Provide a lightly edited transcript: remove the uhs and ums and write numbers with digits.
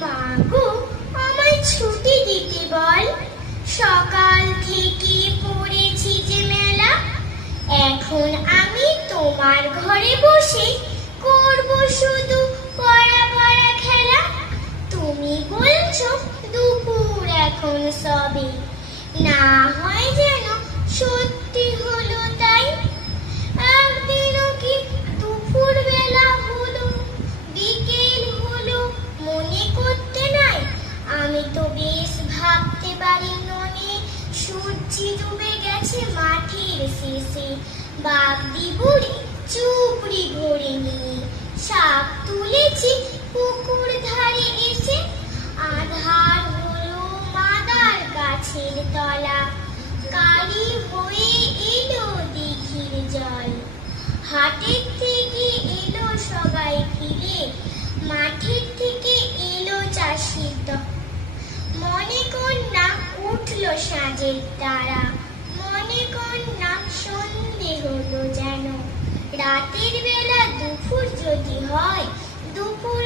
মা গো, আমায় ছুটি দিতে বল। সকাল থেকে পড়েছি যে মেলা। এখন আমি তোমার ঘরে বসে করব শুধু পড়া পড়া খেলা। তুমি বলছো দুপুর এখন সবে, না হয় যেন সত্যি হলো তাই। একদিনও কি দুপুর বেলা হলো, বিকেল হলো, মনে করতে নাই? আমি তো বেশ ভাবতে পারি মনে, সূর্য ডুবে গেছে মাঠের শেষে। বাগদি বুড়ি চুপড়ি ভরে নিয়ে শাক তুলেছি পুকুর ধারে এসে। আধার হলো মাদার গাছের তলা, কালি হয়ে এলো দিঘির জল। হাটের থেকে এলো সবাই ফিরে, মাঠের থেকে এলো চাষির দল। মনে কন্যা উঠল সাঁঝের তারা, মনে কন্যা সন্ধে হলো যেন। রাতের বেলা দুপুর যদি হয়, দুপুর